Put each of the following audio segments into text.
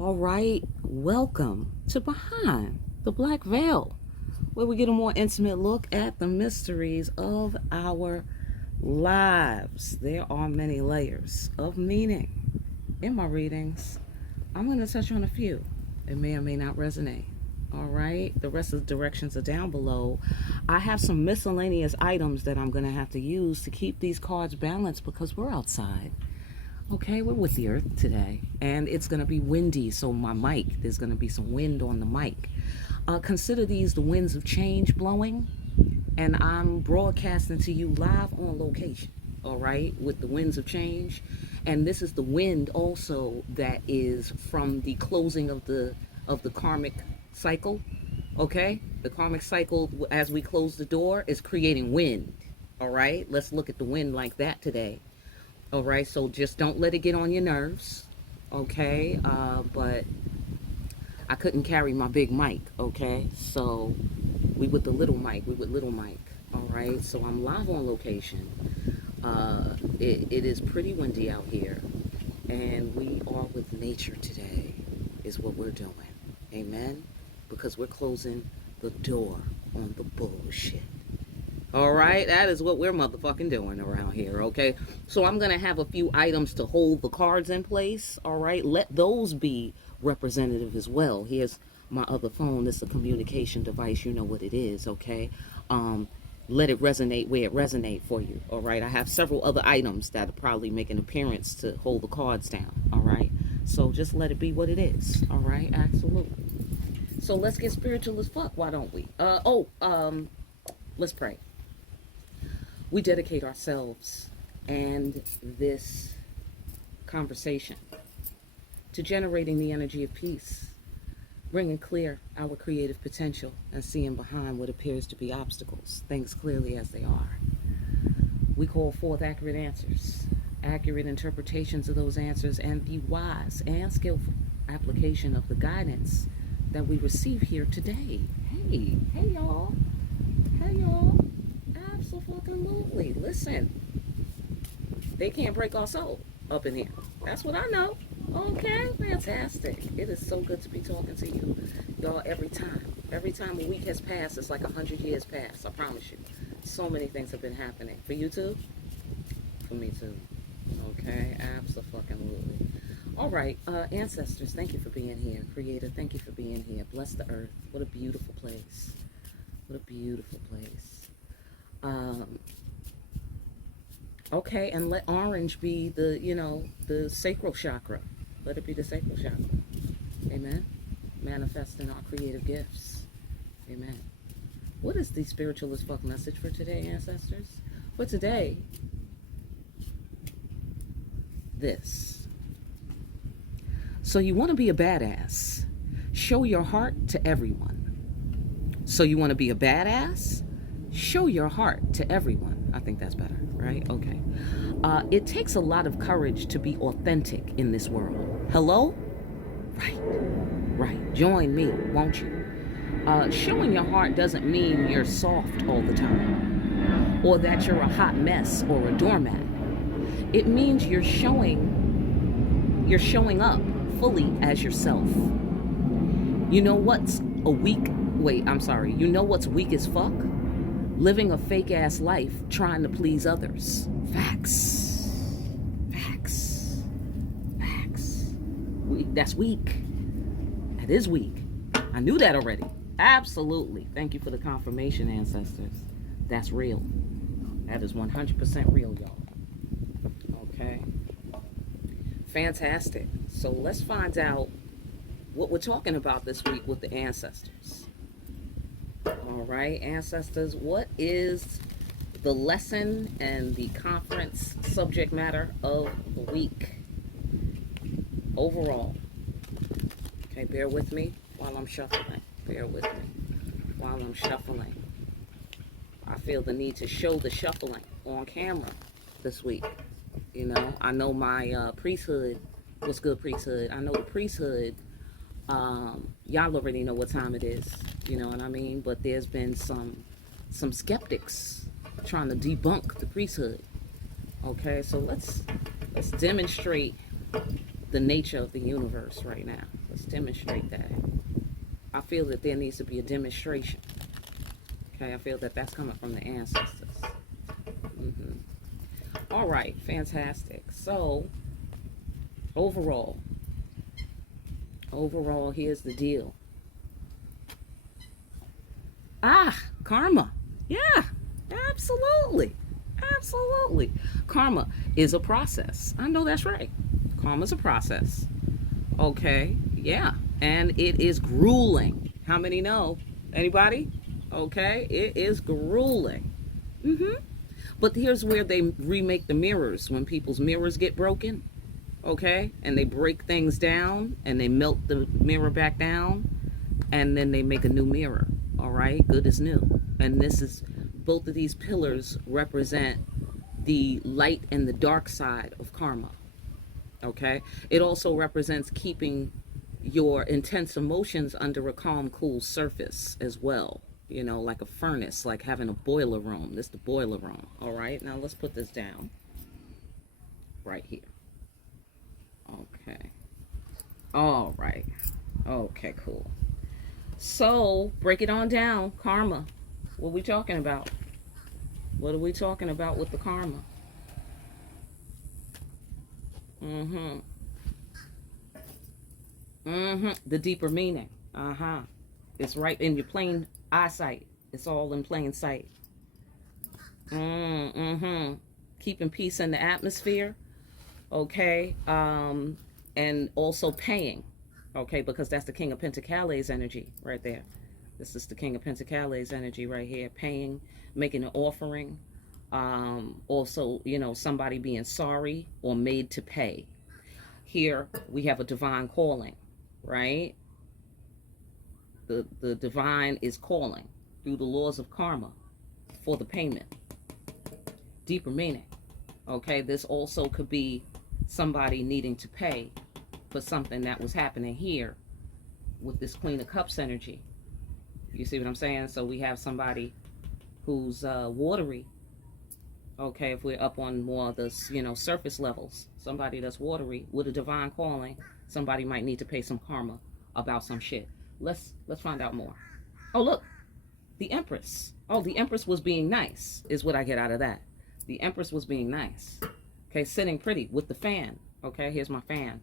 All right, welcome to Behind the Black Veil, where we get a more intimate look at the mysteries of our lives. There are many layers of meaning in my readings. I'm going to touch on a few. It may or may not resonate. All right, the rest of the directions are down below. I have some miscellaneous items that I'm going to have to use to keep these cards balanced because we're outside. Okay, we're with the earth today, and it's going to be windy, so there's going to be some wind on the mic. Consider these the winds of change blowing, and I'm broadcasting to you live on location, all right, with the winds of change. And this is the wind also that is from the closing of the karmic cycle, okay? The karmic cycle, as we close the door, is creating wind, all right? Let's look at the wind like that today. All right, so just don't let it get on your nerves, okay? But I couldn't carry my big mic, okay? So we with little mic, all right? So I'm live on location. It is pretty windy out here, and we are with nature today is what we're doing, amen? Because we're closing the door on the bullshit. All right, that is what we're motherfucking doing around here, okay? So I'm going to have a few items to hold the cards in place, all right? Let those be representative as well. Here's my other phone. This is a communication device. You know what it is, okay? Let it resonate where it resonates for you, all right? I have several other items that will probably make an appearance to hold the cards down, all right? So just let it be what it is, all right? Absolutely. So let's get spiritual as fuck, why don't we? Let's pray. We dedicate ourselves and this conversation to generating the energy of peace, bringing clear our creative potential and seeing behind what appears to be obstacles, things clearly as they are. We call forth accurate answers, accurate interpretations of those answers, and the wise and skillful application of the guidance that we receive here today. Hey y'all. Absolutely. Listen, they can't break our soul up in here. That's what I know. Okay, fantastic. It is so good to be talking to you, y'all. Every time a week has passed, it's like 100 years passed. I promise you. So many things have been happening. For you too? For me too. Okay, absolutely. All right, ancestors, thank you for being here. Creator, thank you for being here. Bless the earth. What a beautiful place. What a beautiful place. Okay, and let orange be the sacral chakra. Let it be the sacral chakra. Amen. Manifesting our creative gifts. Amen. What is the spiritual as fuck message for today, ancestors? For today, this. So you want to be a badass. Show your heart to everyone. So you want to be a badass? Show your heart to everyone. I think that's better, right? Okay. It takes a lot of courage to be authentic in this world. Hello? Right. Join me, won't you? Showing your heart doesn't mean you're soft all the time, or that you're a hot mess or a doormat. It means you're showing up fully as yourself. You know what's You know what's weak as fuck? Living a fake ass life trying to please others. Facts. That's weak. That is weak. I knew that already. Absolutely. Thank you for the confirmation, ancestors. That's real. That is 100% real, y'all. Okay. Fantastic. So let's find out what we're talking about this week with the ancestors. All right, ancestors, what is the lesson and the conference subject matter of the week overall? Okay, bear with me while I'm shuffling. I feel the need to show the shuffling on camera this week. You know, I know my priesthood. What's good, priesthood? I know the priesthood. Y'all already know what time it is. You know what I mean? But there's been some skeptics trying to debunk the priesthood. Okay, so let's demonstrate the nature of the universe right now. Let's demonstrate that. I feel that there needs to be a demonstration. Okay, I feel that that's coming from the ancestors. All right, fantastic. So, overall, here's the deal. Karma. Yeah, absolutely. Absolutely. Karma is a process. I know that's right. Karma's a process. Okay, yeah. And it is grueling. How many know? Anybody? Okay, it is grueling. But here's where they remake the mirrors. When people's mirrors get broken, okay, and they break things down and they melt the mirror back down, and then they make a new mirror. All right, good as new. And this is, both of these pillars represent the light and the dark side of karma. Okay, it also represents keeping your intense emotions under a calm, cool surface as well. You know, like a furnace, like having a boiler room. This is the boiler room. All right, now let's put this down right here. Okay. All right. Okay, cool. So, break it on down. Karma. What are we talking about? What are we talking about with the karma? The deeper meaning. It's right in your plain eyesight. It's all in plain sight. Keeping peace in the atmosphere. Okay. And also paying. Okay, because that's the King of Pentacles energy right there. This is the King of Pentacles energy right here. Paying, making an offering. Also, you know, somebody being sorry or made to pay. Here we have a divine calling, right? The divine is calling through the laws of karma for the payment. Deeper meaning. Okay, this also could be somebody needing to pay for something that was happening here with this Queen of Cups energy. You see what I'm saying? So we have somebody who's watery. Okay, if we're up on more of this, you know, surface levels, somebody that's watery with a divine calling, somebody might need to pay some karma about some shit. Let's find out more. Oh, look, the Empress. Oh, the Empress was being nice, is what I get out of that. The Empress was being nice. Okay, sitting pretty with the fan. Okay, here's my fan.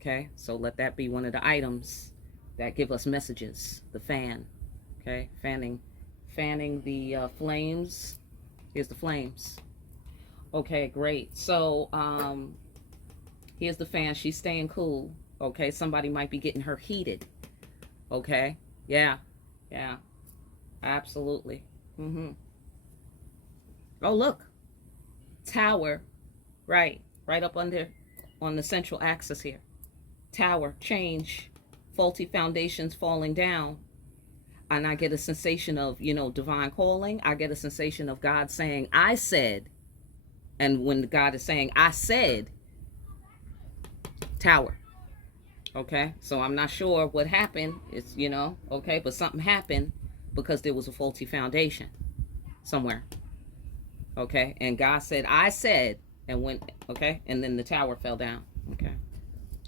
Okay, so let that be one of the items that give us messages. The fan. Okay, fanning the flames. Here's the flames. Okay, great. So here's the fan. She's staying cool. Okay, somebody might be getting her heated. Okay, yeah, absolutely. Oh, look, tower, right up under on the central axis here. Tower, change, faulty foundations falling down. And I get a sensation of, you know, divine calling. I get a sensation of God saying, I said. And when God is saying, I said, tower. Okay, so I'm not sure what happened. It's, you know, okay, but something happened because there was a faulty foundation somewhere. Okay, and God said, I said, and went, okay, and then the tower fell down. Okay.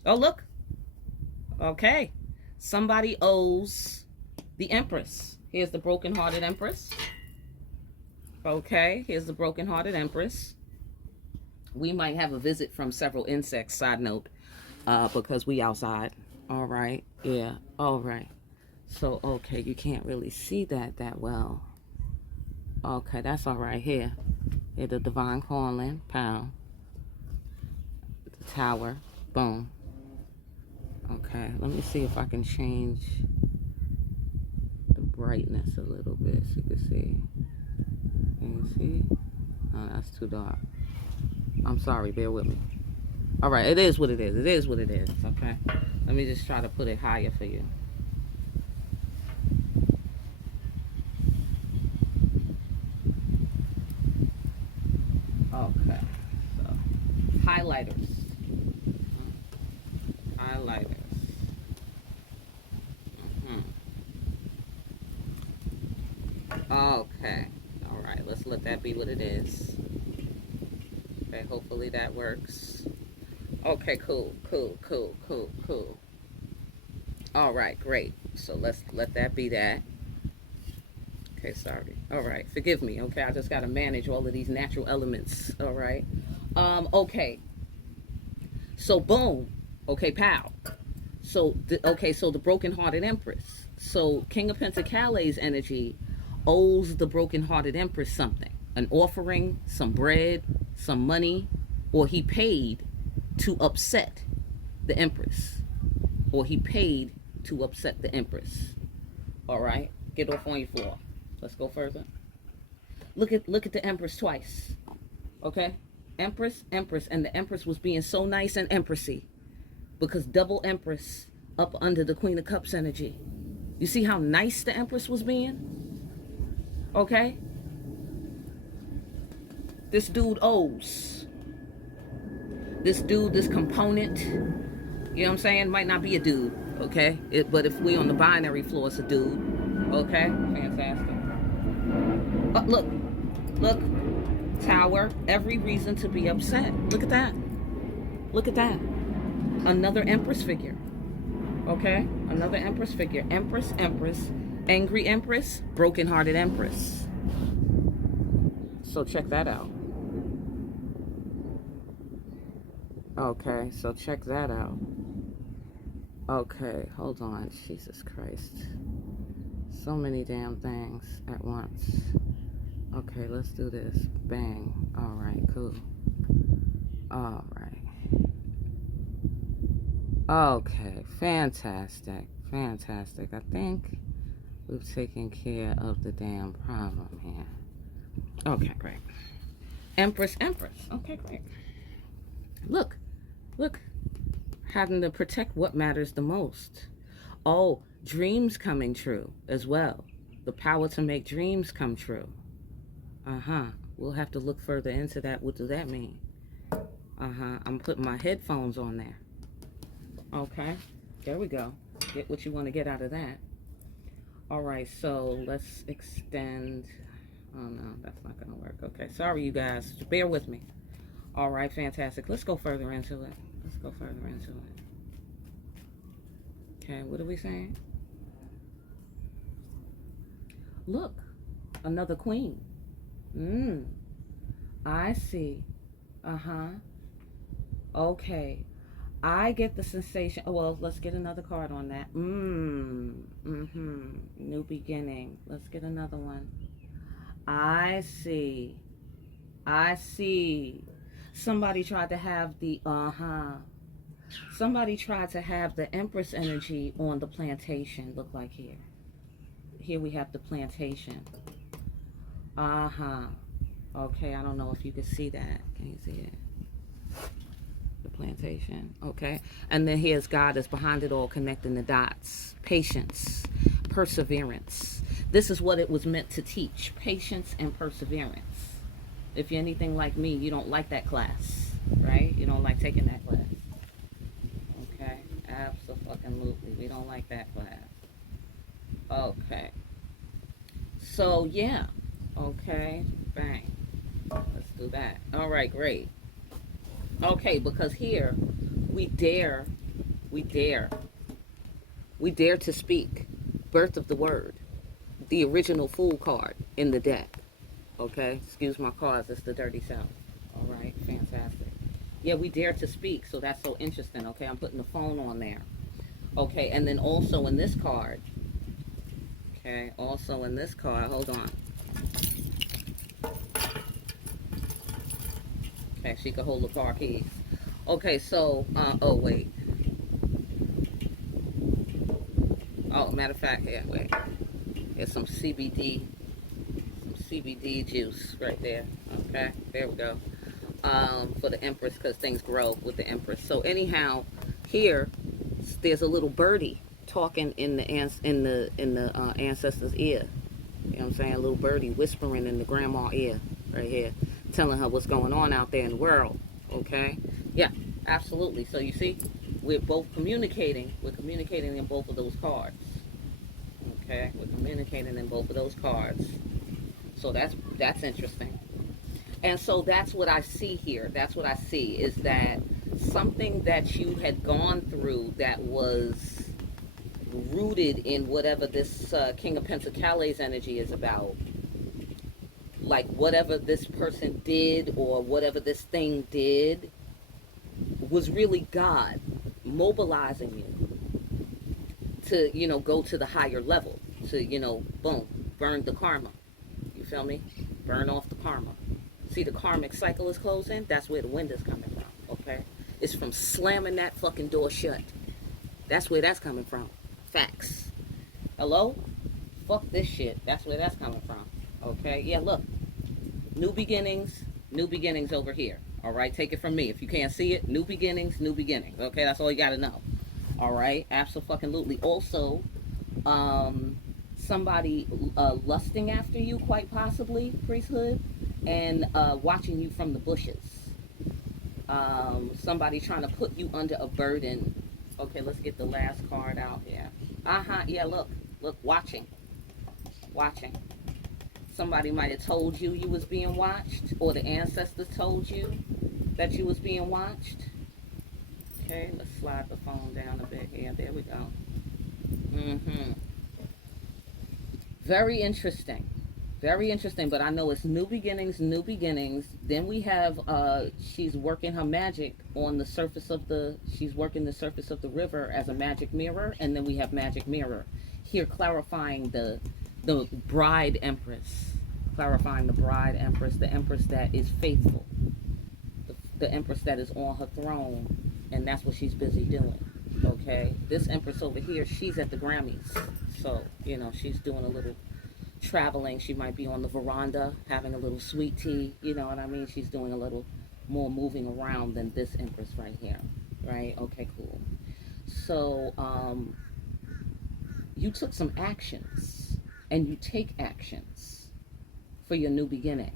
Oh, look. Okay. Somebody owes the Empress. Here's the broken-hearted Empress. Okay, here's the broken-hearted Empress. We might have a visit from several insects, side note, because we outside. All right, yeah, all right. So, okay, you can't really see that well. Okay, that's all right here. Here, the divine calling, pound. The tower, boom. Okay, let me see if I can change the brightness a little bit so you can see. Can you see? Oh, that's too dark. I'm sorry, bear with me. All right, it is what it is. It is what it is, okay? Let me just try to put it higher for you. Okay, so highlighters. Highlighters. Okay, all right, let's let that be what it is. Okay, hopefully that works. Okay, cool, cool, cool, cool, cool. All right, great. So let's let that be that. Okay, sorry. All right, forgive me. Okay, I just got to manage all of these natural elements. All right. Okay. So boom. Okay, pow. So the broken-hearted empress. So King of Pentacles energy owes the broken-hearted empress something, an offering, some bread, some money, or he paid to upset the empress, or he paid to upset the empress. All right, get off on your floor. Let's go further. Look at the empress twice. Okay, empress, empress, and the empress was being so nice and empressy because double empress up under the Queen of Cups energy. You see how nice the empress was being? Okay, this dude owes. This dude, this component, you know what I'm saying? Might not be a dude, okay? But if we on the binary floor, it's a dude, okay? Fantastic. But look, Tower, every reason to be upset. Look at that. Look at that. Another Empress figure, okay? Another Empress figure. Empress, Empress, angry Empress, broken-hearted Empress. So check that out. Okay, so check that out. Okay, hold on. Jesus Christ. So many damn things at once. Okay, let's do this. Bang. All right, cool. All right. Okay, fantastic. Fantastic. I think we've taken care of the damn problem here. Okay, great. Empress, Empress. Okay, great. Look, having to protect what matters the most. Oh, dreams coming true as well. The power to make dreams come true. We'll have to look further into that. What does that mean? I'm putting my headphones on there. Okay, there we go. Get what you want to get out of that. All right, so let's extend. Oh no, that's not gonna work. Okay, sorry you guys. Bear with me. All right, fantastic. Let's go further into it. Let's go further into it. Okay, what are we saying? Look, another queen. I see. Okay. I get the sensation. Oh, well, let's get another card on that. New beginning. Let's get another one. I see. I see. Somebody tried to have the, Somebody tried to have the Empress energy on the plantation. Look like here. Here we have the plantation. Okay, I don't know if you can see that. Can you see it? The plantation. Okay. And then here's God is behind it all, connecting the dots. Patience. Perseverance. This is what it was meant to teach. Patience and perseverance. If you're anything like me, you don't like that class, right? You don't like taking that class. Okay? Absolutely. We don't like that class. Okay. So, yeah. Okay. Bang. Let's do that. All right, great. Okay, because here we dare to speak. Birth of the Word. The original Fool card in the deck. Okay, excuse my cards, it's the Dirty South. All right, fantastic. Yeah, we dare to speak, so that's so interesting. Okay, I'm putting the phone on there. Okay, and then also in this card. Okay, also in this card, hold on. Okay, she could hold the car keys. Okay, so, oh, wait. Oh, matter of fact, here, wait. Here's some CBD juice right there. Okay, there we go. For the Empress, because things grow with the Empress. So anyhow, here there's a little birdie talking in the ancestor's ear. You know what I'm saying? A little birdie whispering in the grandma ear right here, telling her what's going on out there in the world. Okay? Yeah, absolutely. So you see, we're both communicating. We're communicating in both of those cards. Okay? We're communicating in both of those cards. So that's interesting. And so that's what I see here. That's what I see is that something that you had gone through that was rooted in whatever this King of Pentacles energy is about. Like whatever this person did or whatever this thing did was really God mobilizing you to, go to the higher level, to, boom, burn the karma. You feel me? Burn off the karma. See, the karmic cycle is closing. That's where the wind is coming from, okay? It's from slamming that fucking door shut. That's where that's coming from. Facts. Hello? Fuck this shit. That's where that's coming from, okay? Yeah, look. New beginnings over here. All right, take it from me. If you can't see it, new beginnings. Okay, that's all you gotta know. All right, absolutely. Also, somebody lusting after you, quite possibly, priesthood, and watching you from the bushes. Somebody trying to put you under a burden. Okay, let's get the last card out here. Yeah, look, watching. Somebody might have told you was being watched, or the ancestors told you that you was being watched. Okay, let's slide the phone down a bit here. There we go. Very interesting, but I know it's new beginnings. Then we have she's working her magic on the surface of she's working the surface of the river as a magic mirror, and then we have magic mirror here clarifying the bride empress, the empress that is faithful, the empress that is on her throne, and that's what she's busy doing. Okay, this empress over here, she's at the Grammys, so she's doing a little traveling. She might be on the veranda having a little sweet tea, you know what I mean? She's doing a little more moving around than this empress right here, right? Okay, cool. So you took some actions, and you take actions for your new beginning.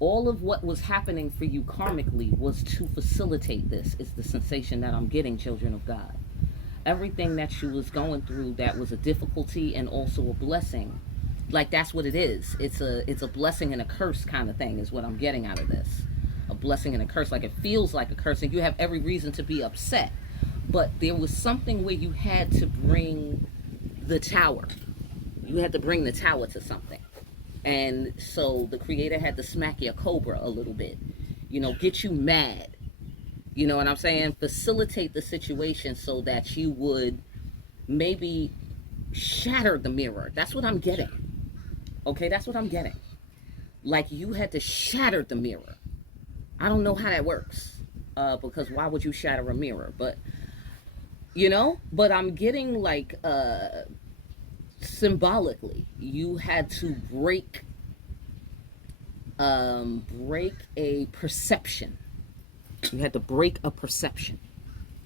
All of what was happening for you karmically was to facilitate this, is the sensation that I'm getting, children of God. Everything that you was going through that was a difficulty and also a blessing, like that's what it is. It's a blessing and a curse kind of thing is what I'm getting out of this. A blessing and a curse. Like it feels like a curse, and you have every reason to be upset. But there was something where you had to bring the tower. You had to bring the tower to something. And so the creator had to smack your cobra a little bit. Get you mad. You know what I'm saying? Facilitate the situation so that you would maybe shatter the mirror. That's what I'm getting. Okay, that's what I'm getting. Like you had to shatter the mirror. I don't know how that works. Because why would you shatter a mirror? But, but I'm getting like, symbolically, you had to break a perception. You had to break a perception,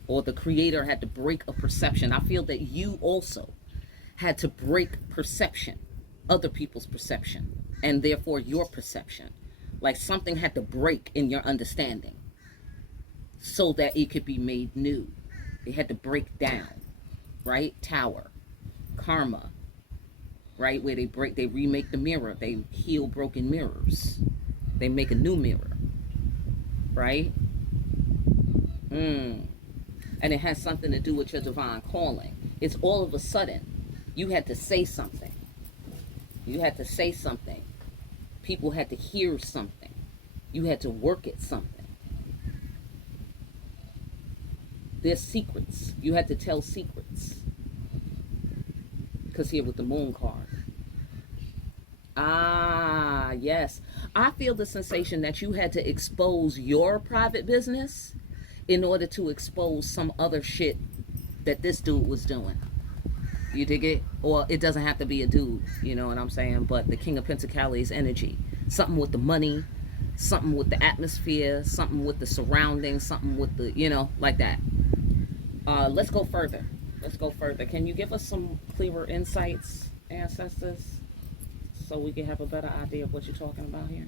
or the creator had to break a perception. I feel that you also had to break perception, other people's perception, and therefore your perception. Like something had to break in your understanding so that it could be made new. It had to break down, right? Tower, karma, right? Where they remake the mirror. They heal broken mirrors. They make a new mirror, right? And it has something to do with your divine calling. It's all of a sudden, you had to say something. People had to hear something. You had to work at something. There's secrets. You had to tell secrets. Because here with the moon card. Yes. I feel the sensation that you had to expose your private business in order to expose some other shit that this dude was doing. You dig it? Or it doesn't have to be a dude, you know what I'm saying? But the King of Pentacles energy. Something with the money, something with the atmosphere, something with the surroundings, something with the, like that. Let's go further. Can you give us some clearer insights, ancestors, so we can have a better idea of what you're talking about here?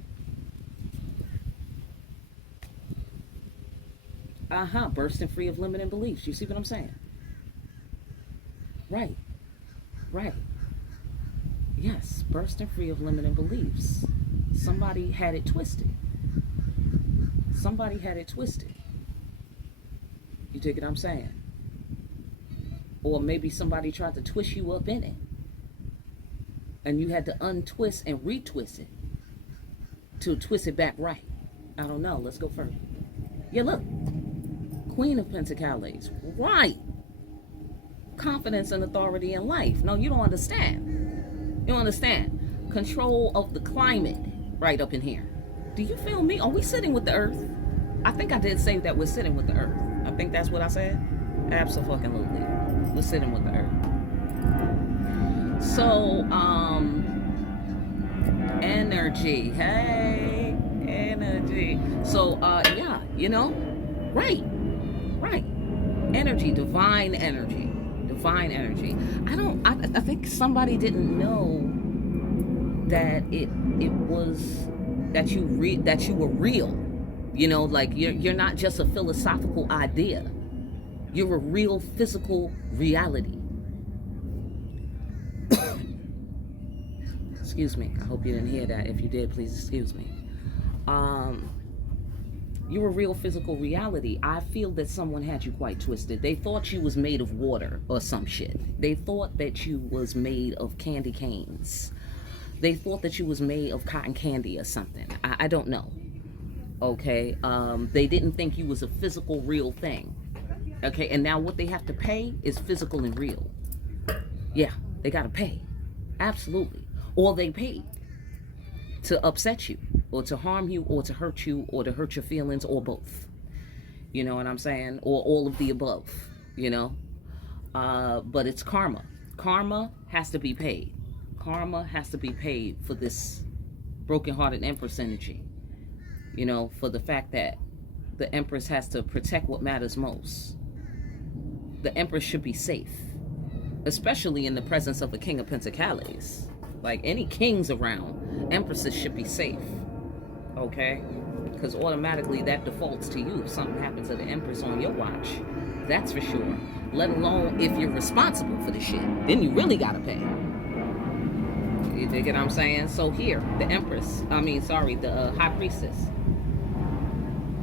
Bursting free of limiting beliefs. You see what I'm saying? Right. Yes, bursting free of limiting beliefs. Somebody had it twisted. somebody had it twisted. You dig what I'm saying? Or maybe somebody tried to twist you up in it, and you had to untwist and retwist it to twist it back right. I don't know. Let's go further. Yeah, look. Queen of Pentacles. Right. Confidence and authority in life. No, you don't understand. You don't understand. Control of the climate right up in here. Do you feel me? Are we sitting with the earth? I think I did say that we're sitting with the earth. I think that's what I said. Absolutely. We're sitting with the earth. So, energy. Hey, energy. So, yeah, you know, right. Energy, divine energy. Divine energy. I think somebody didn't know that it was that you were real. You know, like you're not just a philosophical idea. You're a real physical reality. Excuse me. I hope you didn't hear that. If you did, please excuse me. You're a real physical reality. I feel that someone had you quite twisted. They thought you was made of water or some shit. They thought that you was made of candy canes. They thought that you was made of cotton candy or something. I don't know. Okay. They didn't think you was a physical, real thing. Okay. And now what they have to pay is physical and real. Yeah. They got to pay. Absolutely. Or they paid to upset you, or to harm you, or to hurt you, or to hurt your feelings, or both. You know what I'm saying? Or all of the above, you know? But it's karma. Karma has to be paid. Karma has to be paid for this broken-hearted Empress energy. You know, for the fact that the Empress has to protect what matters most. The Empress should be safe, especially in the presence of a King of Pentacles. Like any kings around, Empresses should be safe. Okay? Because automatically that defaults to you if something happens to the Empress on your watch. That's for sure. Let alone if you're responsible for the shit. Then you really gotta pay. You dig what I'm saying? So here, the High Priestess.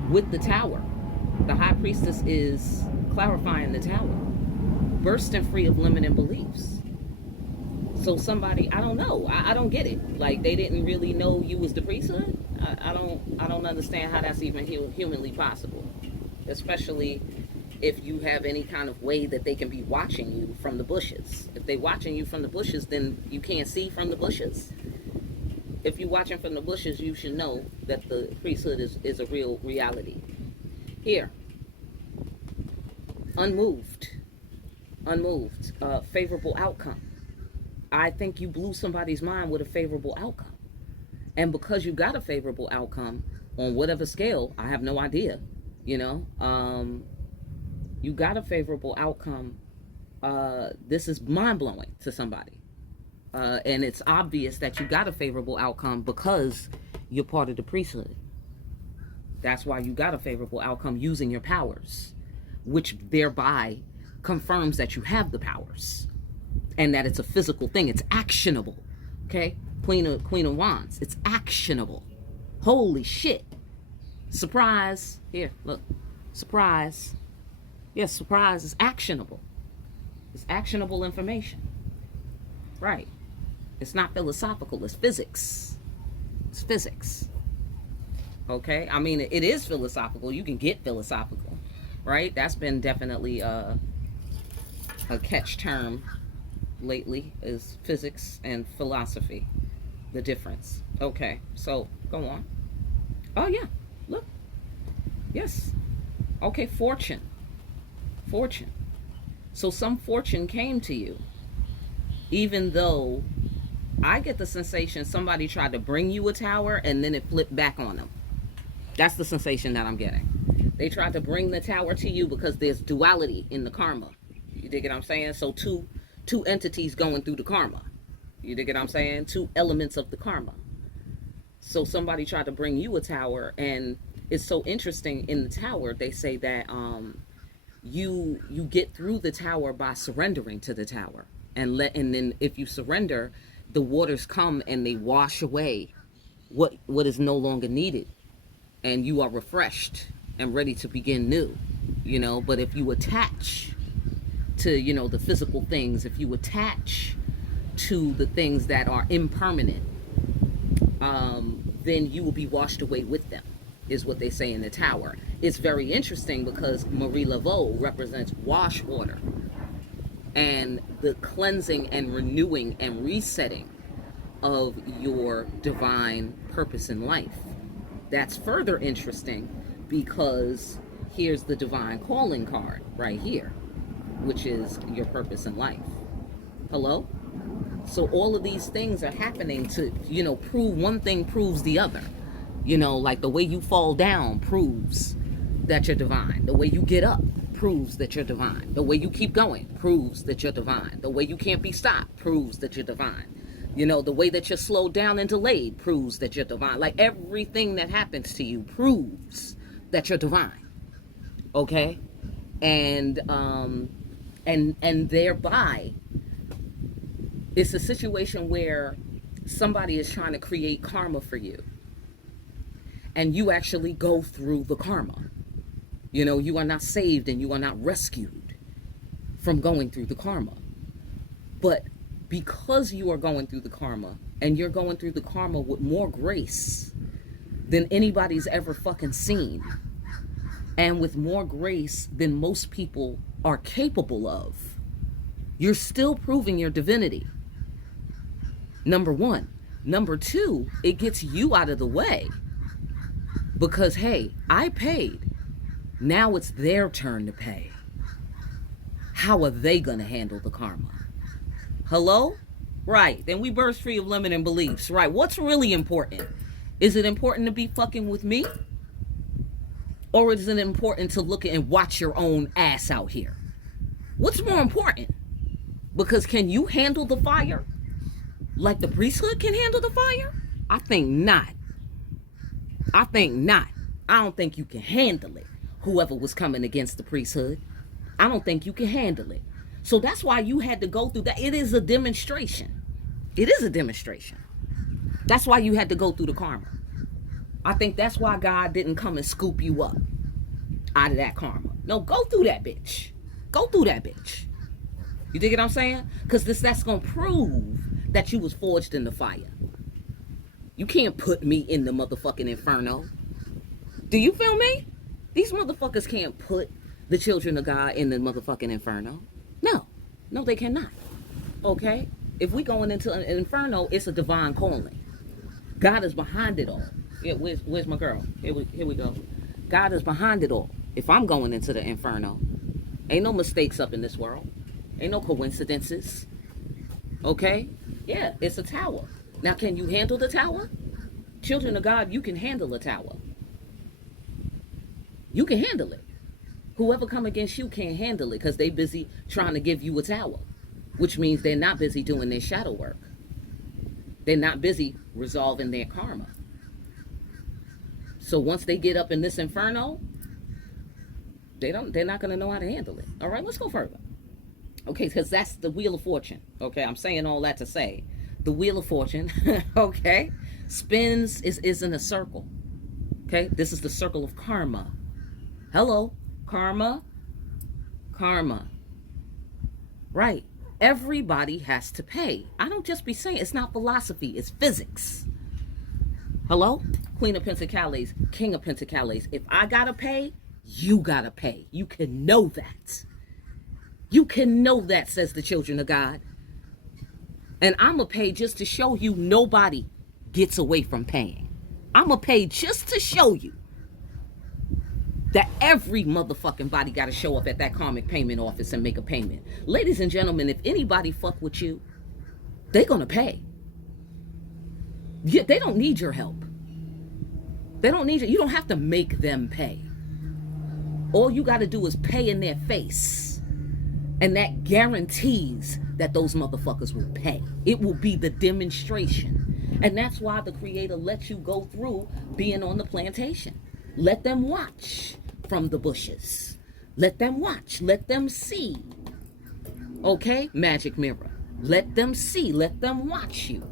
With the Tower. The High Priestess is clarifying the Tower. Bursting free of limiting beliefs. So somebody, I don't know. I don't get it. Like, they didn't really know you was the priesthood? I don't understand how that's even humanly possible. Especially if you have any kind of way that they can be watching you from the bushes. If they watching you from the bushes, then you can't see from the bushes. If you're watching from the bushes, you should know that the priesthood is a real reality. Here. Unmoved. Favorable outcome. I think you blew somebody's mind with a favorable outcome. And because you got a favorable outcome, on whatever scale, I have no idea, you know, you got a favorable outcome. This is mind-blowing to somebody. And it's obvious that you got a favorable outcome because you're part of the priesthood. That's why you got a favorable outcome using your powers, which thereby confirms that you have the powers. And that it's a physical thing. It's actionable. Okay? Queen of Wands. It's actionable. Holy shit. Surprise. Here, look. Surprise. Yes, surprise is actionable. It's actionable information. Right. It's not philosophical. It's physics. It's physics. Okay? I mean, it is philosophical. You can get philosophical. Right? That's been definitely a catch term lately, is physics and philosophy, the difference. Okay, so go on. Oh yeah, look. Yes. Okay, fortune. So some fortune came to you, even though I get the sensation somebody tried to bring you a tower and then it flipped back on them. That's the sensation that I'm getting. They tried to bring the tower to you because there's duality in the karma. You dig what I'm saying? So two entities going through the karma. You dig what I'm saying? Two elements of the karma. So somebody tried to bring you a tower, and it's so interesting in the tower, they say that you get through the tower by surrendering to the tower. And then if you surrender, the waters come and they wash away what is no longer needed. and you are refreshed and ready to begin new, but if you attach to, the physical things, if you attach to the things that are impermanent, then you will be washed away with them, is what they say in the Tower. It's very interesting because Marie Laveau represents wash order and the cleansing and renewing and resetting of your divine purpose in life. That's further interesting because here's the divine calling card right here, which is your purpose in life. Hello? So all of these things are happening to, prove one thing proves the other. Like the way you fall down proves that you're divine. The way you get up proves that you're divine. The way you keep going proves that you're divine. The way you can't be stopped proves that you're divine. The way that you're slowed down and delayed proves that you're divine. Like everything that happens to you proves that you're divine. Okay? And thereby, it's a situation where somebody is trying to create karma for you. And you actually go through the karma. You are not saved and you are not rescued from going through the karma. But because you are going through the karma, and you're going through the karma with more grace than anybody's ever fucking seen, and with more grace than most people are capable of, you're still proving your divinity. Number one. Number two, it gets you out of the way. Because, hey, I paid. Now it's their turn to pay. How are they going to handle the karma? Hello? Right. Then we burst free of limiting beliefs. Right. What's really important? Is it important to be fucking with me? Or is it important to look and watch your own ass out here? What's more important? Because can you handle the fire? Like the priesthood can handle the fire? I think not. I think not. I don't think you can handle it. Whoever was coming against the priesthood, I don't think you can handle it. So that's why you had to go through that. It is a demonstration. It is a demonstration. That's why you had to go through the karma. I think that's why God didn't come and scoop you up out of that karma. No, go through that bitch. Go through that bitch. You dig what I'm saying? Because that's going to prove that you was forged in the fire. You can't put me in the motherfucking inferno. Do you feel me? These motherfuckers can't put the children of God in the motherfucking inferno. No, they cannot. Okay? If we going into an inferno, it's a divine calling. God is behind it all. Yeah, where's my girl? Here we go. God is behind it all. If I'm going into the inferno, ain't no mistakes up in this world. Ain't no coincidences. Okay? Yeah, it's a tower. Now, can you handle the tower? Children of God, you can handle a tower. You can handle it. Whoever come against you can't handle it because they busy trying to give you a tower, which means they're not busy doing their shadow work. They're not busy resolving their karma. So once they get up in this inferno, they're not going to know how to handle it. All right, let's go further. Okay, because that's the Wheel of Fortune. Okay, I'm saying all that to say the Wheel of Fortune, okay, spins is in a circle. Okay, this is the circle of karma. Hello, karma. Right. Everybody has to pay. I don't just be saying it's not philosophy, it's physics. Hello? Queen of Pentacles, King of Pentacles. If I gotta pay, you gotta pay. You can know that. You can know that, says the children of God. And I'ma pay just to show you nobody gets away from paying. I'ma pay just to show you that every motherfucking body got to show up at that karmic payment office and make a payment. Ladies and gentlemen, if anybody fuck with you, they're going to pay. They don't need your help. They don't need you. You don't have to make them pay. All you got to do is pay in their face. And that guarantees that those motherfuckers will pay. It will be the demonstration. And that's why the Creator lets you go through being on the plantation. Let them watch from the bushes. Let them watch. Let them see. Okay? Magic mirror. Let them see. Let them watch you.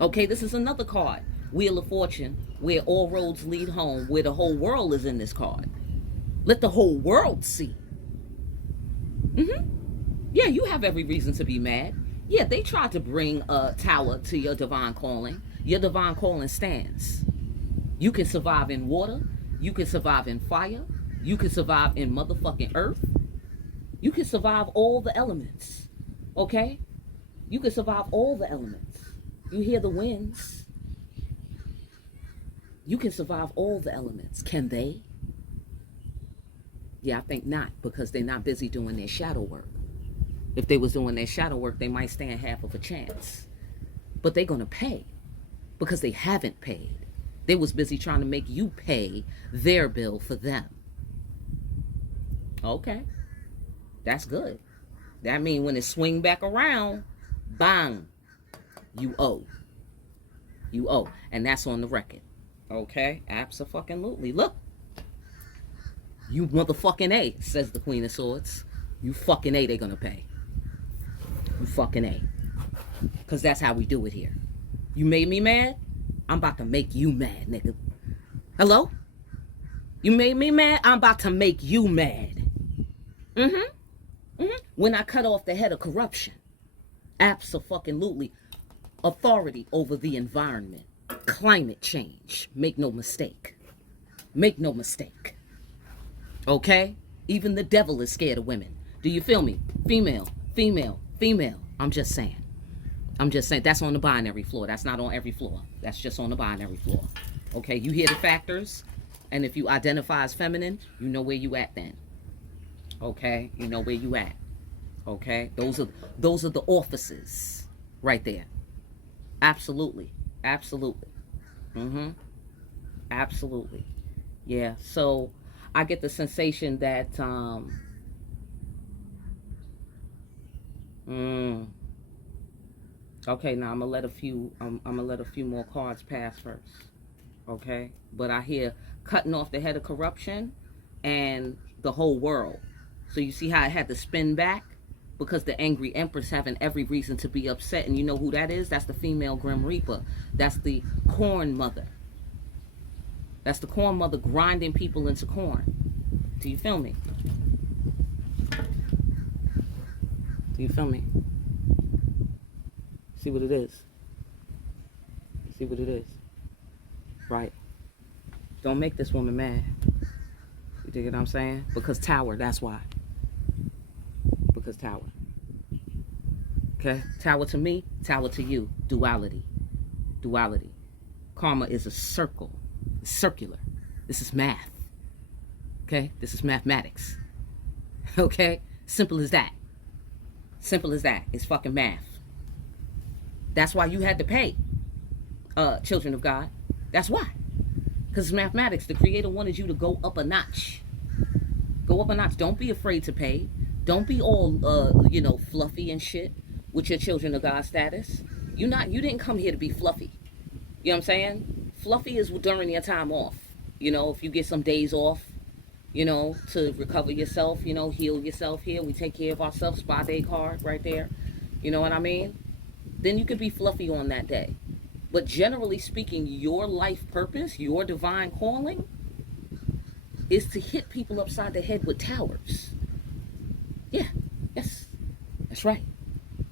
Okay? This is another card. Wheel of Fortune where all roads lead home, where the whole world is in this card. Let the whole world see. Yeah, you have every reason to be mad. Yeah, they tried to bring a tower to your divine calling. Your divine calling stands. You can survive in water. You can survive in fire. You can survive in motherfucking earth. You can survive all the elements. Okay? You can survive all the elements. You hear the winds. You can survive all the elements. Can they? Yeah, I think not, because they're not busy doing their shadow work. If they was doing their shadow work, they might stand half of a chance. But they're going to pay, because they haven't paid. They was busy trying to make you pay their bill for them. Okay. That's good. That means when it swing back around, bang, you owe. You owe. And that's on the record. Okay? Abso-fucking-lutely. Look. You motherfucking A, says the Queen of Swords. You fucking A, they're gonna pay. You fucking A. Because that's how we do it here. You made me mad? I'm about to make you mad, nigga. Hello? You made me mad? I'm about to make you mad. When I cut off the head of corruption. Abso-fucking-lutely. Authority over the environment. Climate change. Make no mistake. Make no mistake. Okay? Even the devil is scared of women. Do you feel me? Female, female, female. I'm just saying. I'm just saying. That's on the binary floor. That's not on every floor. That's just on the binary floor. Okay? You hear the factors. And if you identify as feminine, you know where you at then. Okay? You know where you at. Okay? Those are the offices right there. Absolutely. Absolutely. Absolutely. Yeah. So I get the sensation that okay, now I'm gonna let a few more cards pass first. Okay? But I hear cutting off the head of corruption and the whole world. So you see how it had to spin back? Because the angry empress having every reason to be upset. And you know who that is? That's the female Grim Reaper. That's the corn mother. That's the corn mother grinding people into corn. Do you feel me? Do you feel me? See what it is? See what it is? Right. Don't make this woman mad. You dig what I'm saying? Because Tower, that's why. Because Tower. Okay? Tower to me, Tower to you. Duality. Duality. Karma is a circle. It's circular. This is math. Okay? This is mathematics. Okay? Simple as that. Simple as that. It's fucking math. That's why you had to pay, children of God. That's why. Because it's mathematics. The Creator wanted you to go up a notch. Go up a notch. Don't be afraid to pay. Don't be all, fluffy and shit with your children of God status. You didn't come here to be fluffy. You know what I'm saying? Fluffy is during your time off. You know, if you get some days off, to recover yourself, heal yourself here. We take care of ourselves. Spa day card right there. You know what I mean? Then you could be fluffy on that day. But generally speaking, your life purpose, your divine calling, is to hit people upside the head with towers. Yeah, yes, that's right.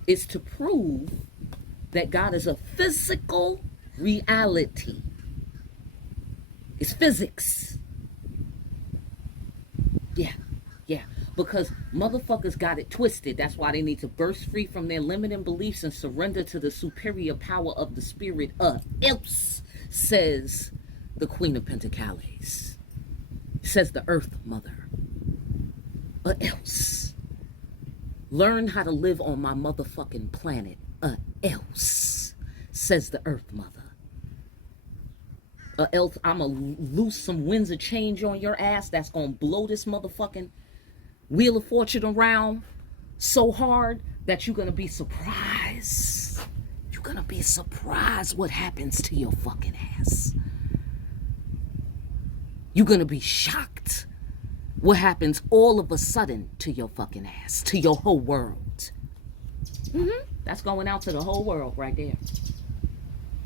It's to prove that God is a physical reality. It's physics. Yeah. Because motherfuckers got it twisted. That's why they need to burst free from their limiting beliefs and surrender to the superior power of the spirit else, says the Queen of Pentacles. Says the Earth Mother. Else. Learn how to live on my motherfucking planet. Else. Says the Earth Mother. Else I'ma loose some winds of change on your ass that's gonna blow this motherfucking Wheel of Fortune around so hard that you're gonna be surprised. You're gonna be surprised what happens to your fucking ass. You're gonna be shocked what happens all of a sudden to your fucking ass, to your whole world. That's going out to the whole world right there.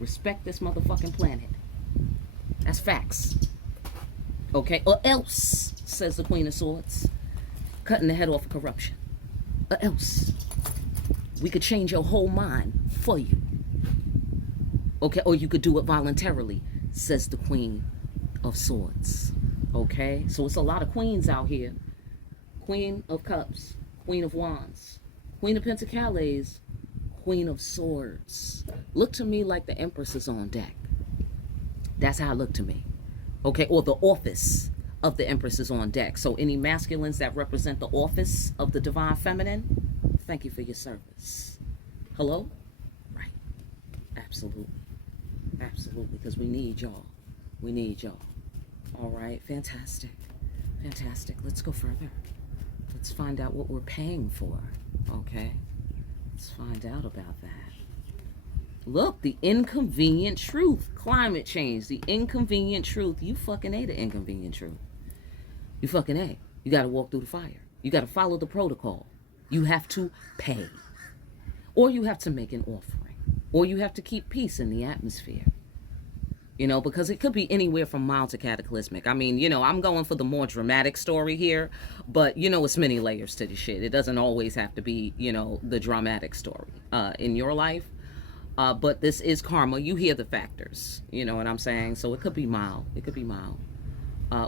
Respect this motherfucking planet. That's facts. Okay? Or else, says the Queen of Swords, cutting the head off of corruption. Or else, we could change your whole mind for you. Okay? Or you could do it voluntarily, says the Queen of Swords. Okay? So it's a lot of queens out here. Queen of Cups, Queen of Wands, Queen of Pentacles, Queen of Swords. Look to me like the Empress is on deck. That's how it looked to me. Okay? Or the office of the Empress is on deck. So any masculines that represent the office of the Divine Feminine, thank you for your service. Hello? Right. Absolutely. Absolutely. Because we need y'all. We need y'all. All right. Fantastic. Fantastic. Let's go further. Let's find out what we're paying for. Okay? Let's find out about that. Look, the inconvenient truth. Climate change. The inconvenient truth. You fucking ain't the inconvenient truth. You fucking ain't. You got to walk through the fire. You got to follow the protocol. You have to pay. Or you have to make an offering. Or you have to keep peace in the atmosphere. You know, because it could be anywhere from mild to cataclysmic. I mean, you know, I'm going for the more dramatic story here, but, you know, it's many layers to the shit. It doesn't always have to be, you know, the dramatic story in your life. But this is karma. You hear the factors, you know what I'm saying? So it could be mild. It could be mild.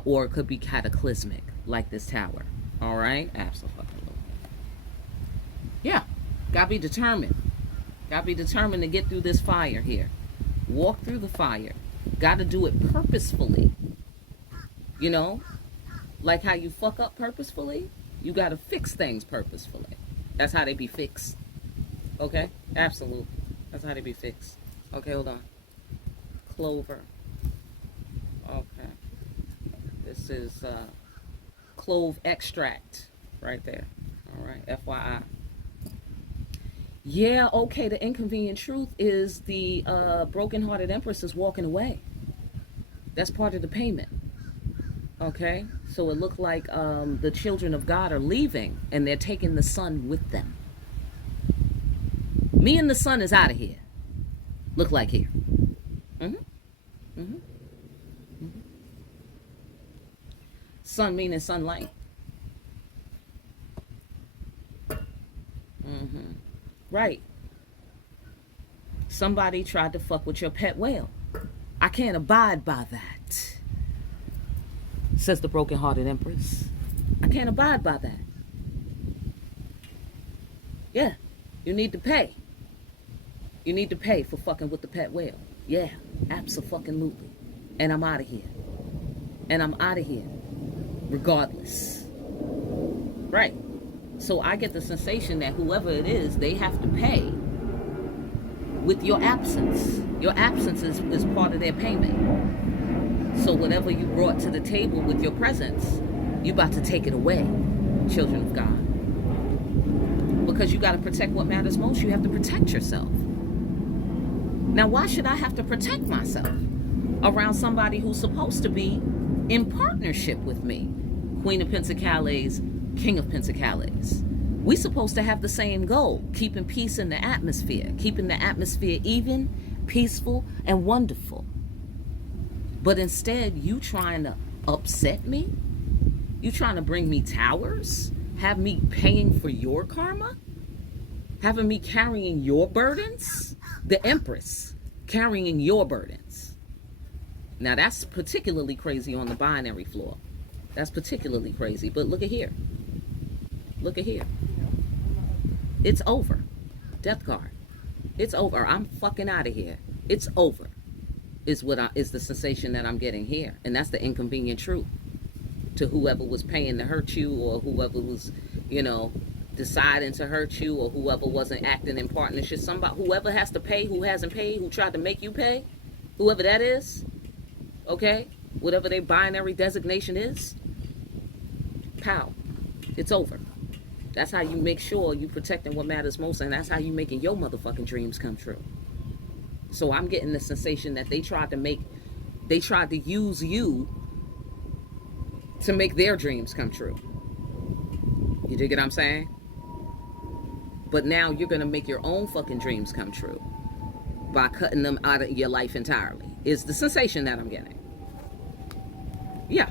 Or it could be cataclysmic, like this tower. All right? Absolutely. Yeah. Gotta be determined. Gotta be determined to get through this fire here. Walk through the fire. Got to do it purposefully. You know, like how you fuck up purposefully, you got to fix things purposefully. That's how they be fixed. Okay? Absolutely. That's how they be fixed. Okay, hold on. Clover. Okay. This is clove extract right there. All right, FYI. Yeah, okay, the inconvenient truth is the broken-hearted Empress is walking away. That's part of the payment. Okay? So it looked like the children of God are leaving, and they're taking the sun with them. Me and the sun is out of here. Look like here. Sun meaning sunlight. Right. Somebody tried to fuck with your pet whale. I can't abide by that, says the broken-hearted Empress. I can't abide by that. Yeah, you need to pay. You need to pay for fucking with the pet whale. Yeah, abso-fucking-lutely. And I'm out of here. And I'm out of here. Regardless. Right. So I get the sensation that whoever it is, they have to pay with your absence. Your absence is part of their payment. So whatever you brought to the table with your presence, you about to take it away, children of God. Because you got to protect what matters most. You have to protect yourself. Now, why should I have to protect myself around somebody who's supposed to be in partnership with me? Queen of Pentacles, King of Pentacles. We supposed to have the same goal, keeping peace in the atmosphere, keeping the atmosphere even, peaceful, and wonderful. But instead, you trying to upset me? You trying to bring me towers? Have me paying for your karma? Having me carrying your burdens? The Empress carrying your burdens. Now that's particularly crazy on the binary floor. That's particularly crazy. But look at here. Look at here. It's over. Death card. It's over. I'm fucking out of here. It's over. Is the sensation that I'm getting here. And that's the inconvenient truth to whoever was paying to hurt you, or whoever was, you know, deciding to hurt you, or whoever wasn't acting in partnership. Whoever has to pay, who hasn't paid, who tried to make you pay, whoever that is, okay? Whatever their binary designation is, pow. It's over. That's how you make sure you protecting what matters most, and that's how you making your motherfucking dreams come true. So I'm getting the sensation that they tried to use you to make their dreams come true. You dig what I'm saying? But now you're going to make your own fucking dreams come true by cutting them out of your life entirely. Is the sensation that I'm getting. Yeah.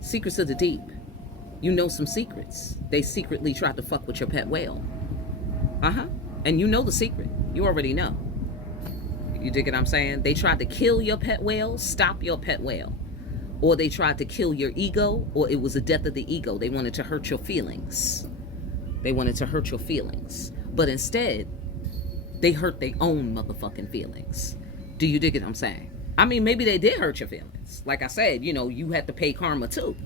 Secrets of the deep. You know some secrets. They secretly tried to fuck with your pet whale. Uh-huh. And you know the secret. You already know. You dig what I'm saying? They tried to kill your pet whale, stop your pet whale. Or they tried to kill your ego, or it was a death of the ego. They wanted to hurt your feelings. They wanted to hurt your feelings. But instead, they hurt their own motherfucking feelings. Do you dig what I'm saying? I mean, maybe they did hurt your feelings. Like I said, you know, you had to pay karma too.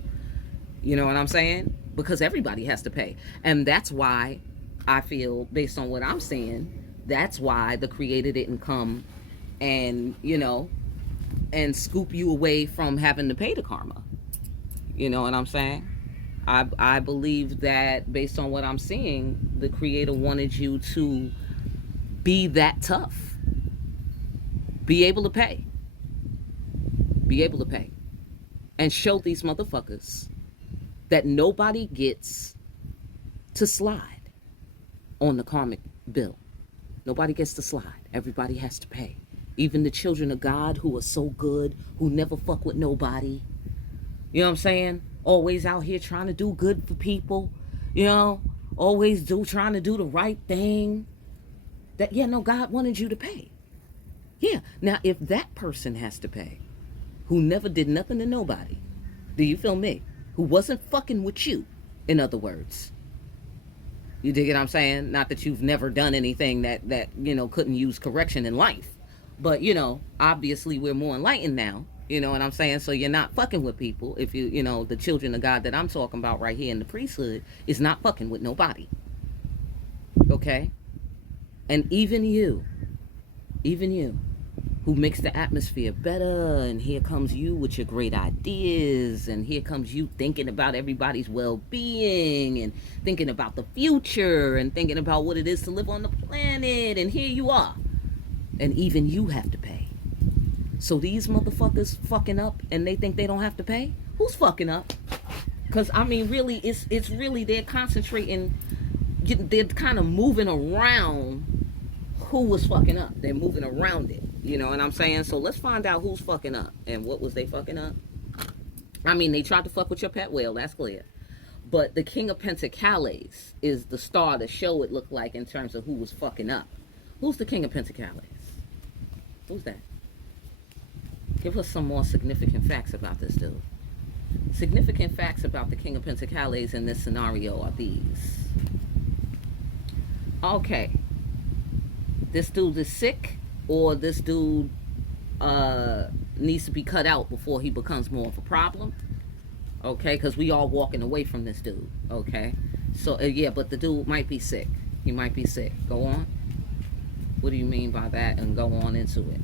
You know what I'm saying? Because everybody has to pay. And that's why I feel, based on what I'm seeing, that's why the creator didn't come and, you know, and scoop you away from having to pay the karma. You know what I'm saying? I believe that based on what I'm seeing, the creator wanted you to be that tough. Be able to pay. Be able to pay. And show these motherfuckers that nobody gets to slide on the karmic bill. Nobody gets to slide. Everybody has to pay. Even the children of God who are so good, who never fuck with nobody. You know what I'm saying? Always out here trying to do good for people. You know? Always trying to do the right thing. That, yeah, no, God wanted you to pay. Yeah. Now, if that person has to pay, who never did nothing to nobody, do you feel me? Who wasn't fucking with you, in other words. You dig what I'm saying? Not that you've never done anything that you know, couldn't use correction in life. But, you know, obviously we're more enlightened now. You know what I'm saying? So you're not fucking with people. If you know, the children of God that I'm talking about right here in the priesthood is not fucking with nobody. Okay? And even you, who makes the atmosphere better, and here comes you with your great ideas, and here comes you thinking about everybody's well-being, and thinking about the future, and thinking about what it is to live on the planet, and here you are. And even you have to pay. So these motherfuckers fucking up, and they think they don't have to pay? Who's fucking up? Because, I mean, really, it's really, they're concentrating, they're kind of moving around who was fucking up. They're moving around it. You know what I'm saying? So let's find out who's fucking up. And what was they fucking up? I mean, they tried to fuck with your pet whale. That's clear. But the King of Pentacles is the star to show it looked like in terms of who was fucking up. Who's the King of Pentacles? Who's that? Give us some more significant facts about this dude. Significant facts about the King of Pentacles in this scenario are these. Okay. This dude is sick, or this dude needs to be cut out before he becomes more of a problem. Okay, because we all walking away from this dude. Okay, so yeah, but the dude might be sick. He might be sick. Go on. What do you mean by that? And go on into it.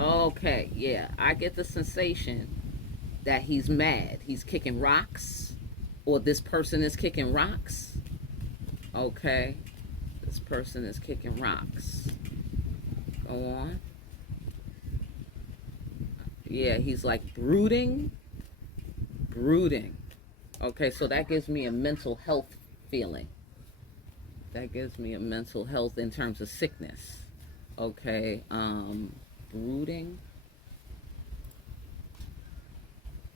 Okay, yeah, I get the sensation that he's mad. He's kicking rocks, or this person is kicking rocks. Okay, this person is kicking rocks. Go on. Yeah, he's like brooding. Okay, so that gives me a mental health feeling. That gives me a mental health in terms of sickness. Okay, brooding.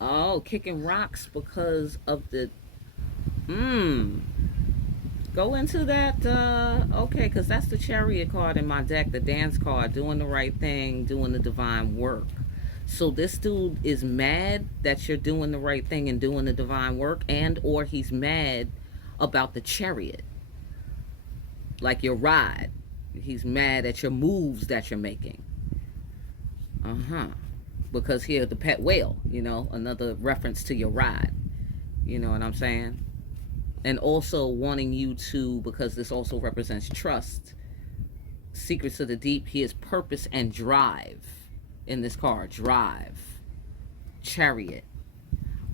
Oh, kicking rocks because of the go into that. Okay, because that's the Chariot card in my deck, the dance card, doing the right thing, doing the divine work. So this dude is mad that you're doing the right thing and doing the divine work, and or he's mad about the Chariot, like your ride. He's mad at your moves that you're making. Because here, the pet whale, you know, another reference to your ride. You know what I'm saying? And also wanting you to, because this also represents trust, secrets of the deep, he is purpose and drive in this card. Drive. Chariot.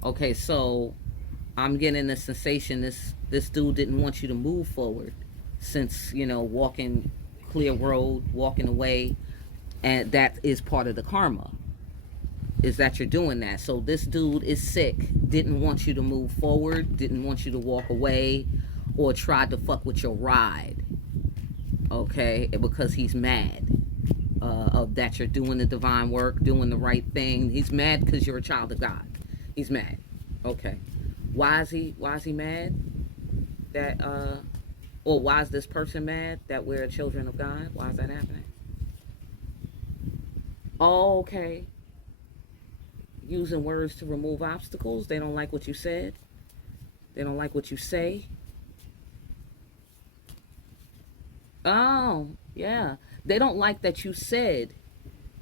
Okay, so I'm getting the sensation this dude didn't want you to move forward since, you know, walking clear road, walking away, and that is part of the karma, is that you're doing that. So this dude is sick, didn't want you to move forward, didn't want you to walk away, or tried to fuck with your ride. Okay, because he's mad. that you're doing the divine work, doing the right thing. He's mad because you're a child of God. He's mad. Okay. Why is he mad? That or why is this person mad that we're children of God? Why is that happening? Oh, okay. Using words to remove obstacles. They don't like what you said. They don't like what you say. Oh, yeah. They don't like that you said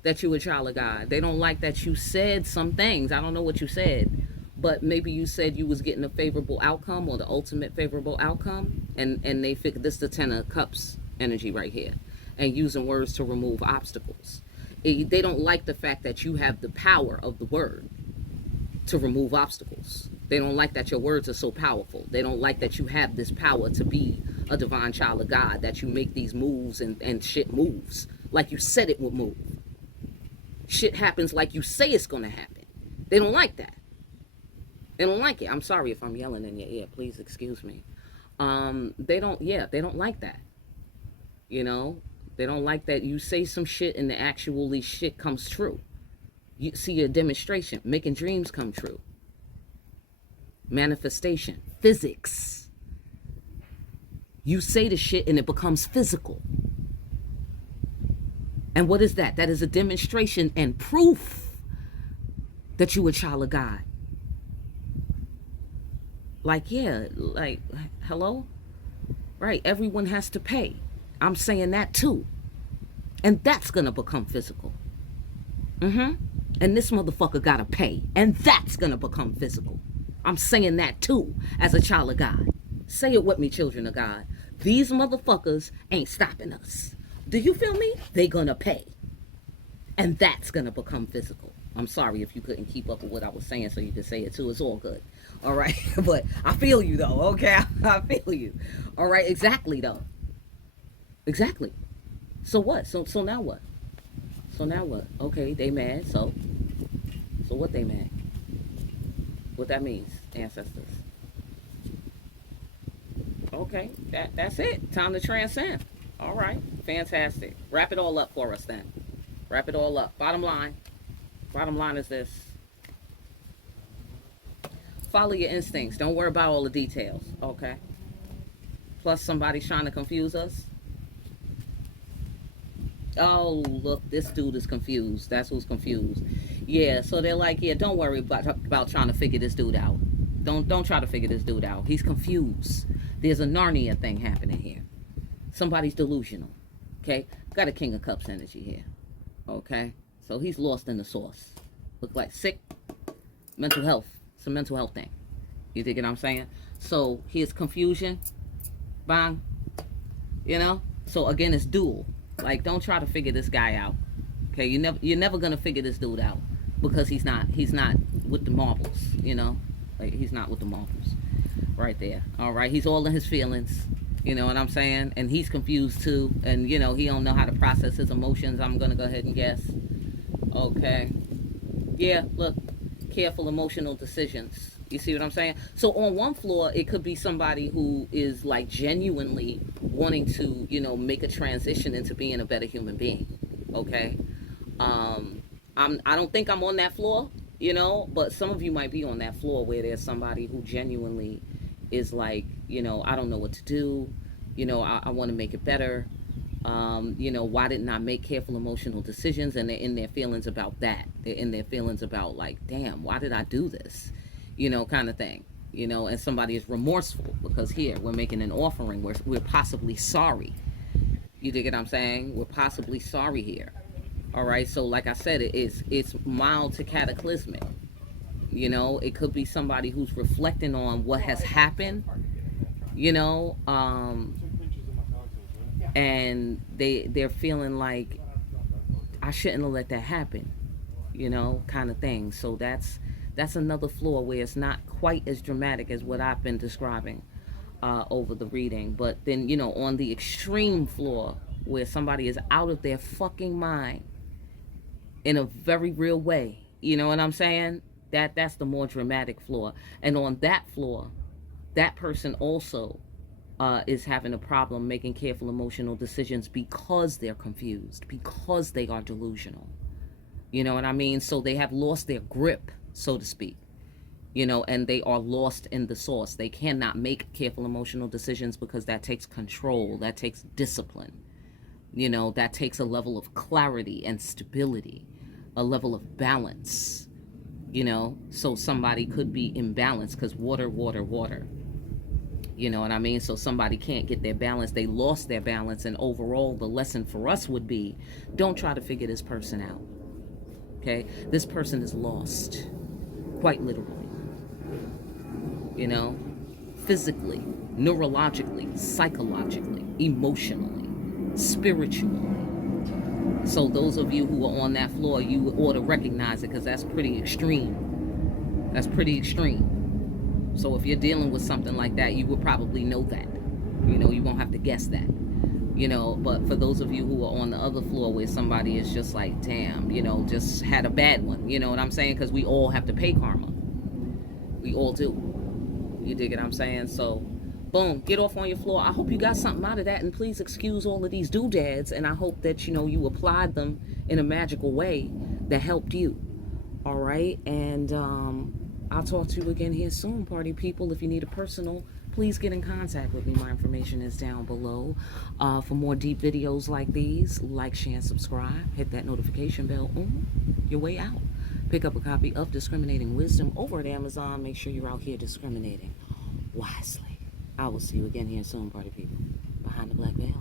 that you were a child of God. They don't like that you said some things. I don't know what you said, but maybe you said you was getting a favorable outcome or the ultimate favorable outcome, and they figured this is the Ten of Cups energy right here, and using words to remove obstacles. They don't like the fact that you have the power of the word to remove obstacles. They don't like that your words are so powerful. They don't like that you have this power to be a divine child of God, that you make these moves and shit moves like you said it would move. Shit happens like you say it's going to happen. They don't like that. They don't like it. I'm sorry if I'm yelling in your ear. Please excuse me. They don't like that. You know, they don't like that you say some shit and the actually shit comes true. You see a demonstration, making dreams come true. Manifestation, physics. You say the shit and it becomes physical. And what is that? That is a demonstration and proof that you a child of God. Like, yeah, like, hello? Right, everyone has to pay. I'm saying that too. And that's gonna become physical. And this motherfucker gotta pay. And that's gonna become physical. I'm saying that too, as a child of God. Say it with me, children of God. These motherfuckers ain't stopping us. Do you feel me? They gonna pay. And that's gonna become physical. I'm sorry if you couldn't keep up with what I was saying, so you could say it too. It's all good. All right. But I feel you though. Okay. I feel you. All right. Exactly though. Exactly. So what? So now what? So now what? Okay, they mad. So what they mad? What that means, ancestors. Okay, that's it. Time to transcend. All right, fantastic. Wrap it all up for us then. Wrap it all up. Bottom line is this. Follow your instincts. Don't worry about all the details, okay? Plus somebody's trying to confuse us. Oh, look, this dude is confused. That's who's confused. Yeah, so they're like, yeah, don't worry about trying to figure this dude out. Don't try to figure this dude out. He's confused. There's a Narnia thing happening here. Somebody's delusional. Okay? Got a King of Cups energy here. Okay? So he's lost in the sauce. Look like sick. Mental health. It's a mental health thing. You dig what I'm saying? So here's confusion. Bang. You know? So again, it's dual. Like, don't try to figure this guy out. Okay? You're never gonna figure this dude out. Because he's not with the marbles, you know? Like, he's not with the marbles. Right there. Alright, he's all in his feelings. You know what I'm saying? And he's confused too. And, you know, he don't know how to process his emotions. I'm going to go ahead and guess. Okay. Yeah, look. Careful emotional decisions. You see what I'm saying? So on one floor, it could be somebody who is like genuinely wanting to, you know, make a transition into being a better human being. Okay. I don't think I'm on that floor, you know, but some of you might be on that floor where there's somebody who genuinely is like, you know, I don't know what to do. You know, I want to make it better. You know, why didn't I make careful emotional decisions? And they're in their feelings about that. They're in their feelings about like, damn, why did I do this? You know, kind of thing. You know, and somebody is remorseful because here we're making an offering where we're possibly sorry. You dig what I'm saying? We're possibly sorry here. All right. So like I said, it's mild to cataclysmic. You know, it could be somebody who's reflecting on what has happened, you know, and they're feeling like I shouldn't have let that happen, you know, kind of thing. So that's another floor where it's not quite as dramatic as what I've been describing over the reading. But then, you know, on the extreme floor where somebody is out of their fucking mind in a very real way, you know what I'm saying? That's the more dramatic floor. And on that floor, that person also is having a problem making careful emotional decisions because they're confused, because they are delusional. You know what I mean? So they have lost their grip, so to speak, and they are lost in the source. They cannot make careful emotional decisions because that takes control, that takes discipline, that takes a level of clarity and stability, a level of balance, so somebody could be imbalanced because water, you know what I mean? So somebody can't get their balance. They lost their balance. And overall, the lesson for us would be, don't try to figure this person out. Okay? This person is lost. Quite literally. Physically, neurologically, psychologically, emotionally, spiritually. So those of you who are on that floor, you ought to recognize it, because that's pretty extreme. That's pretty extreme. So if you're dealing with something like that, you would probably know that. You won't have to guess that. But for those of you who are on the other floor where somebody is just like, damn, just had a bad one, you know what I'm saying? Because we all have to pay karma. We all do. You dig what I'm saying? So, boom, get off on your floor. I hope you got something out of that, and please excuse all of these doodads, and I hope that, you applied them in a magical way that helped you. All right? And, I'll talk to you again here soon, party people. If you need a personal, please get in contact with me. My information is down below. For more deep videos like these, like, share, and subscribe. Hit that notification bell on your way out. Pick up a copy of Discriminating Wisdom over at Amazon. Make sure you're out here discriminating wisely. I will see you again here soon, party people. Behind the Black Veil.